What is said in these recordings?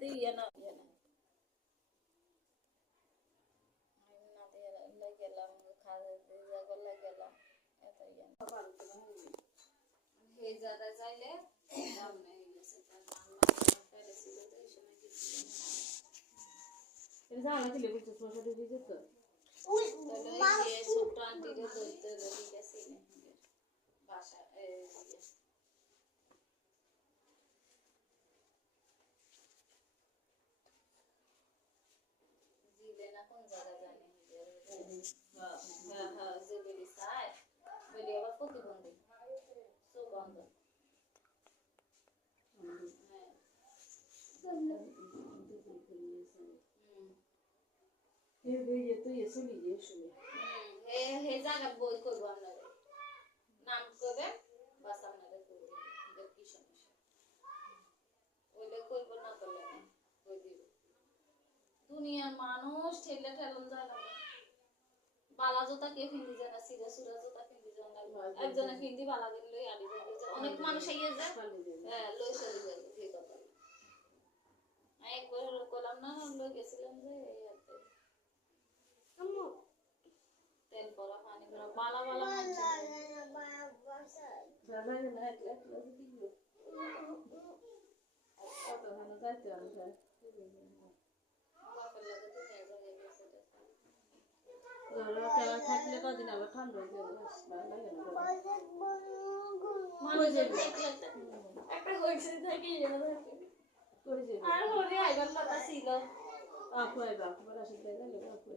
iya na গেলাম খাওয়া দিয়ে গেলাম এত ইয়ে হে যারা চাইলে দাম নেই গেছে তার নাম পেরেছিল তো এই সময় কিছু এটা জানা দিলে বুঝছো সমস্যা দিয়ে যেত তাহলে এই ছোট আন্টিরে ধরতে রেডি গেছি বাসা জিলে না কোন জায়গা জানি হ্যাঁ হ্যাঁ যে বেরি চায় বেরি আবার প্রতিবন্ধী সুগন্ধ হে জায়গা বই করবো আপনাদের নাম করবে বাস আপনাদের করে দেবে কি সমস্যা ওইটা করবো না করলে না বই দিব দুনিয়ার মানুষ ঠেলে ঠেলন যায় না বালা জোতা কে ফিন্দি যায় না সিধা সুরা জোতা ফিন্দি যায় না একজনে ফিন্দি বালা দিন লই আড়ি যায় অনেক মানুষ আইয়া যায় হ্যাঁ লই চলে যায় এই কথা আমি একবার কইলাম না লই গেছিলাম যে এই আতে আম্মু তেল পরা পানি পরা বালা বালা মানুষ বাবা না একলা দিল কত ভালো যাইতে হবে থাকলে কদিন আবার ঠান্ডা হয়ে যাবে একটা হয়েছে থাকি আর হলে আইবার কথা ছিল আপু আইবা আপনার আসলে গেলে আপু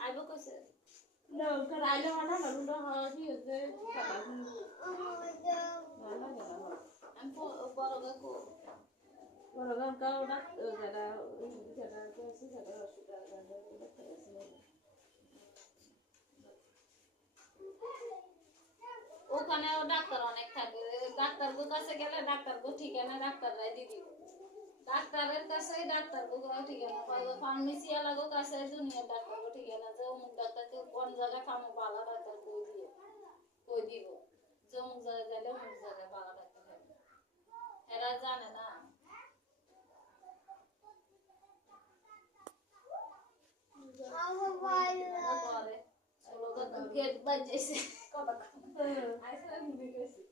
আইবো কইছে না কাল আইলে মানা না রুন্ডা হাসি হচ্ছে কাটা আমি বড় গাকো বড় গান কাও ডাক যারা যারা কইছে যারা হসপিটাল ওখানেও ডাক্তার অনেক থাকে ডাক্তার কাছে গেলে ডাক্তার গো ঠিকানা ডাক্তাররাই দিদি ডাক্তারের কাছে ডাক্তার গো ঠিকানা পাবো ফার্মেসি আলাগো কাছে দুনিয়া ডাক্তার গো ঠিকানা যে অমুক ডাক্তারকে কোন জায়গায় কামো বালা ডাক্তার কই দিব যে অমুক জায়গায় গেলে অমুক জায়গায় বালা ডাক্তার হবে এরা জানে না গেট বাজেছে কতক্ষণ আইসা ভিডিও করছি